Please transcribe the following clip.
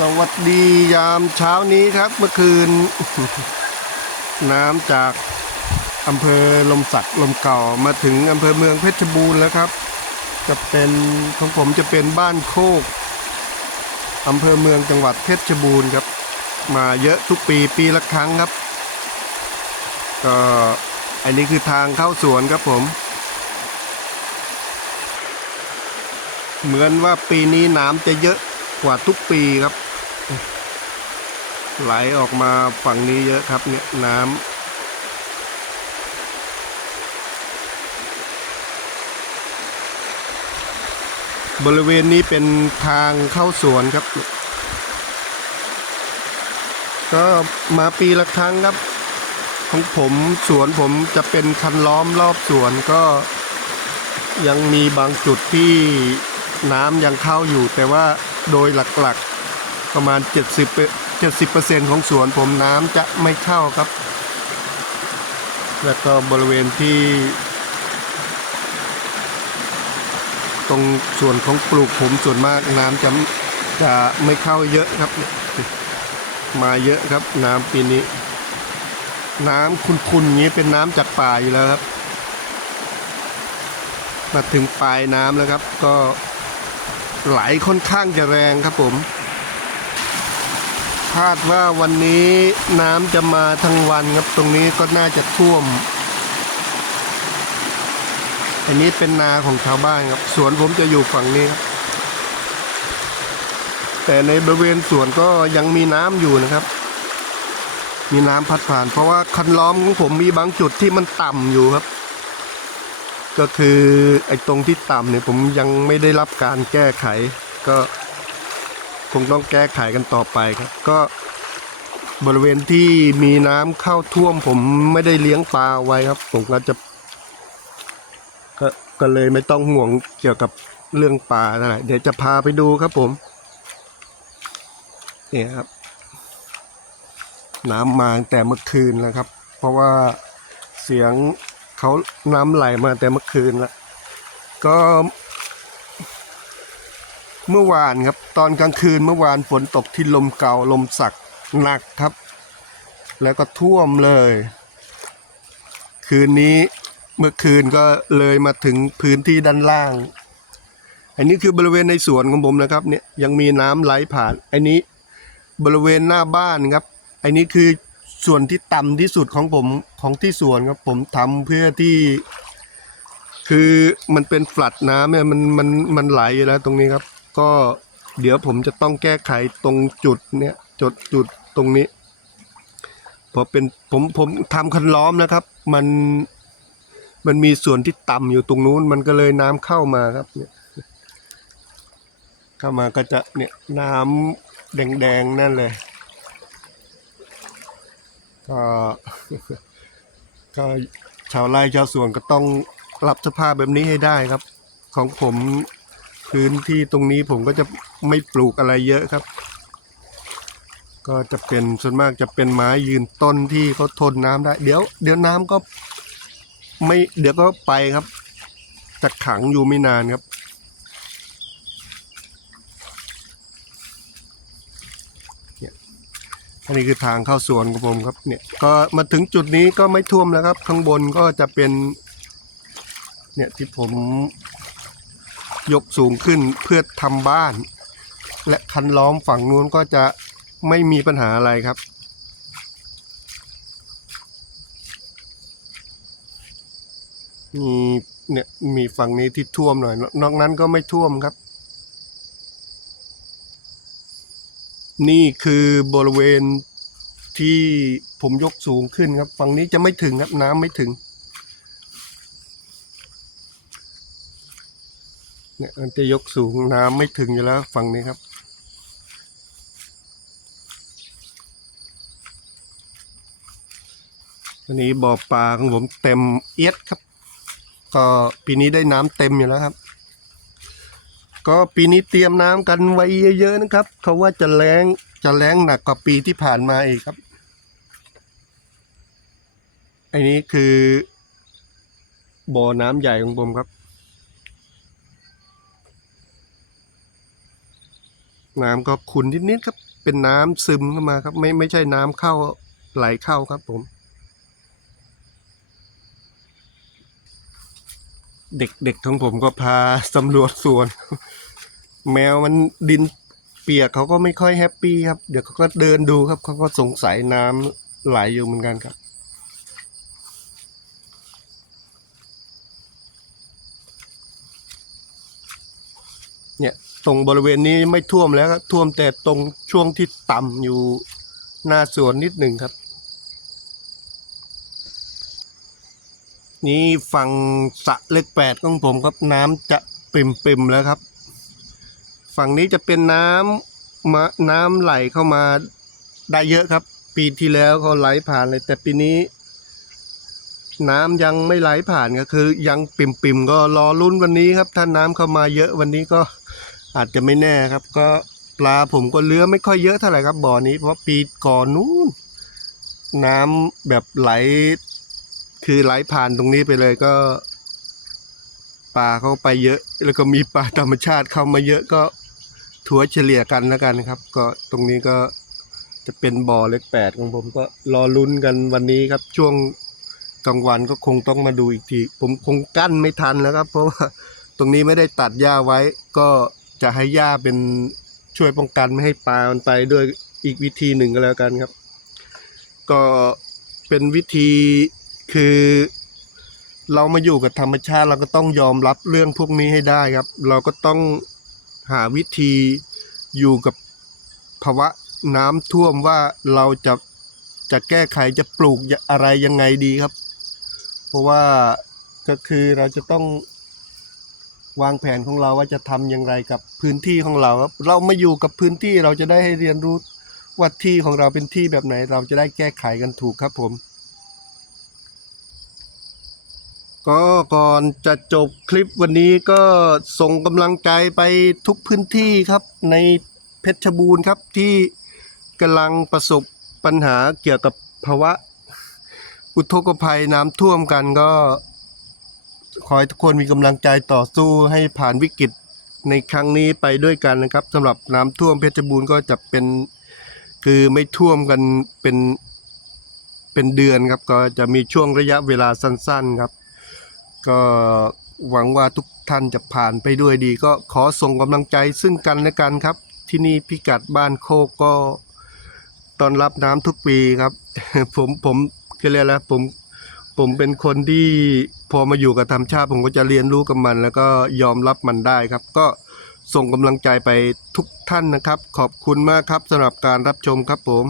สวัสดียามเช้านี้ครับเมื่อคืน น้ำจากอำเภอลมสักลมเก่ามาถึงอำเภอเมืองเพชรบูรณ์แล้วครับ จะเป็นของผมจะเป็นบ้านโคกอำเภอเมืองจังหวัดเพชรบูรณ์ครับ มาเยอะทุกปีปีละครั้งครับ ก็อันนี้คือทางเข้าสวนครับผม เหมือนว่าปีนี้น้ำจะเยอะกว่าทุกปีครับ ไหลออกมาฝั่งนี้เยอะครับเนี่ยน้ำบริเวณนี้เป็นทางเข้าสวนครับ ก็มาปีละครั้งครับ ของผมสวนผมจะเป็นคันล้อมรอบสวนก็ยังมีบางจุดที่น้ำยังเข้าอยู่ แต่ว่าโดยหลัก ประมาณ 70 70%ของสวนผมน้ำจะไม่เข้าครับ แล้วก็บริเวณที่ ตรงส่วนของปลูกผมส่วนมากน้ำจะจะไม่เข้าเยอะครับ มาเยอะครับน้ำปีนี้ น้ำคุณๆอย่างนี้เป็นน้ำจากป่าอยู่แล้วครับ มาถึงปลายน้ำแล้วครับ ก็ไหลค่อนข้างจะแรงครับผม คาดว่าวันนี้น้ำจะมาทั้งวันครับตรงนี้ก็น่าจะท่วม อันนี้เป็นนาของชาวบ้านครับ สวนผมจะอยู่ฝั่งนี้ครับแต่ในบริเวณสวนก็ยังมีน้ำอยู่นะครับ มีน้ำพัดผ่าน เพราะว่าคันล้อมของผมมีบางจุดที่มันต่ำอยู่ครับ ก็คือไอ้ตรงที่ต่ำเนี่ยผมยังไม่ได้รับการแก้ไขก็ งต้องแก้ไขกันต่อไปครับ ก็บริเวณที่มีน้ำเข้าท่วมผมไม่ได้เลี้ยงปลาไว้ครับ ผมก็จะก็ก็เลยไม่ต้องห่วงเกี่ยวกับเรื่องปลาเท่าไรเดี๋ยวจะพาไปดูครับผมเนี่ยครับ น้ำมาแต่เมื่อคืนแล้วครับ เพราะว่าเสียงเขาน้ำไหลมาแต่เมื่อคืนแล้วก็ เมื่อวานครับ ตอนกลางคืนเมื่อวานฝนตกที่ลมเก่าลมสักหนักครับ แล้วก็ท่วมเลย คืนนี้เมื่อคืนก็เลยมาถึงพื้นที่ด้านล่าง อันนี้คือบริเวณในสวนของผมนะครับเนี่ยยังมีน้ำไหลผ่าน อันนี้บริเวณหน้าบ้านครับ อันนี้คือส่วนที่ต่ำที่สุดของผมของที่สวนครับ ผมทำเพื่อที่ คือมันเป็นฝลัดน้ำเนี่ยมันมันมันไหลอยู่แล้วตรงนี้ครับ ก็เดี๋ยวผมจะต้องแก้ไขตรงจุดเนี่ยจุดจุดตรงนี้พราะเป็นผมผมทำคันล้อมนะครับ มันมันมีส่วนที่ต่ำอยู่ตรงนู้น มันก็เลยน้ำเข้ามาครับเนี่ยเข้ามาก็จะเนี่ยน้ำแดงๆนั่นเลย ก็ก็ชาวไร่ชาวสวนก็ต้องรับสภาพแบบนี้ให้ได้ครับ ของผม พื้นที่ตรงนี้ผมก็จะไม่ปลูกอะไรเยอะครับ ก็จะเป็นส่วนมากจะเป็นไม้ยืนต้นที่เขาทนน้ำได้ เดี๋ยว เดี๋ยวน้ำก็ไม่เดี๋ยวก็ไปครับจะขังอยู่ไม่นานครับ เนี่ยอันนี้คือทางเข้าสวนของผมครับเนี่ยก็มาถึงจุดนี้ก็ไม่ท่วมแล้วครับ ข้างบนก็จะเป็น เนี่ยที่ผม ยกสูงขึ้นเพื่อทำบ้าน และคันล้อมฝั่งนู้นก็จะไม่มีปัญหาอะไรครับ มีเนี่ยมีฝั่งนี้ที่ท่วมหน่อย นอกนั้นก็ไม่ท่วมครับ นี่คือบริเวณที่ผมยกสูงขึ้นครับ ฝั่งนี้จะไม่ถึงครับน้ำไม่ถึง เนี่ยมันจะยกสูงน้ำไม่ถึงอยู่แล้วฝั่งนี้ครับ อันนี้บ่อปลาของผมเต็มเอียดครับ ก็ปีนี้ได้น้ำเต็มอยู่แล้วครับ ก็ปีนี้เตรียมน้ำกันไว้เยอะๆนะครับ เขาว่าจะแรงจะแรงหนักกว่าปีที่ผ่านมาอีกครับ อันนี้คือบ่อน้ำใหญ่ของผมครับ น้ำก็ขุ่นนิดๆครับ เป็นน้ำซึมเข้ามาครับ ไม่ไม่ใช่น้ำเข้าไหลเข้าครับผม เด็กๆของผมก็พาสำรวจสวน แมวมันดินเปียกเขาก็ไม่ค่อยแฮปปี้ครับ เดี๋ยวเขาก็เดินดูครับเขาก็สงสัยน้ำไหลอยู่เหมือนกันครับ เนี่งบริเวณนี้ไม่ท่วมแล้วครับท่วมแต่ตรงช่วงที่ต่ำอยู่หน้าสวนนิดหนึ่งครับ นี่ฝั่งสะเลขแปดของผมครับ น้ำจะปิ่มปิมๆแล้วครับ ฝั่งนี้จะเป็นน้ำมาน้ำไหลเข้ามาได้เยอะครับ ปีที่แล้วเขาไหลผ่านเลย แต่ปีนี้ น้ำยังไม่ไหลผ่านก็คือ ยังปิ่มปิมๆก็รอลุ้นวันนี้ครับ ถ้าน้ำเข้ามาเยอะวันนี้ก็ อาจจะไม่แน่ครับ ก็ปลาผมก็เลื้อไม่ค่อยเยอะเท่าไหร่ครับบ่อนี้ เพราะปีก่อนนู้นน้ำแบบไหล คือไหลผ่านตรงนี้ไปเลยก็ปลาเข้าไปเยอะ แล้วก็มีปลาธรรมชาติเข้ามาเยอะก็ถัวเฉลี่ยกันแล้วกันครับ ก็ตรงนี้ก็จะเป็นบ่อเล็กแปดของผมก็รอลุ้นกันวันนี้ครับ ช่วงกลางวันก็คงต้องมาดูอีกที ผมคงกั้นไม่ทันแล้วครับ เพราะว่าตรงนี้ไม่ได้ตัดหญ้าไว้ก็ จะให้หญ้าเป็นช่วยป้องกันไม่ให้ปลามันไปด้วยอีกวิธีหนึ่งก็แล้วกันครับ ก็เป็นวิธีคือ เรามาอยู่กับธรรมชาติเราก็ต้องยอมรับเรื่องพวกนี้ให้ได้ครับ เราก็ต้องหาวิธีอยู่กับภาวะน้ำท่วมว่าเราจะจะแก้ไขจะปลูกอะไรยังไงดีครับ เพราะว่าก็คือเราจะต้อง วางแผนของเราว่าจะทำอย่างไรกับพื้นที่ของเราครับเรามาอยู่กับพื้นที่เราจะได้ให้เรียนรู้ว่าที่ของเราเป็นที่แบบไหน เราจะได้แก้ไขกันถูกครับผม ก็ก่อนจะจบคลิปวันนี้ก็ส่งกำลังใจไปทุกพื้นที่ครับในเพชรบูรณ์ครับที่กำลังประสบปัญหาเกี่ยวกับภาวะอุทกภัยน้ำท่วมกันก็ ขอให้ทุกคนมีกำลังใจต่อสู้ให้ผ่านวิกฤตในครั้งนี้ไปด้วยกันนะครับสำหรับน้ำท่วมเพชรบูรณ์ก็จะเป็น คือไม่ท่วมกันเป็นเป็นเดือนครับ ก็จะมีช่วงระยะเวลาสั้น ๆครับ ก็หวังว่าทุกท่านจะผ่านไปด้วยดี ก็ขอส่งกำลังใจซึ่งกันและกันครับ ที่นี่พิกัดบ้านโคกก็ตอนรับน้ำทุกปีครับ ผมผมคือเรียกแล้วผมผมเป็นคนที่ พอมาอยู่กับธรรมชาติผมก็จะเรียนรู้กับมัน แล้วก็ยอมรับมันได้ครับ ก็ส่งกำลังใจไปทุกท่านนะครับ ขอบคุณมากครับสำหรับการรับชมครับผม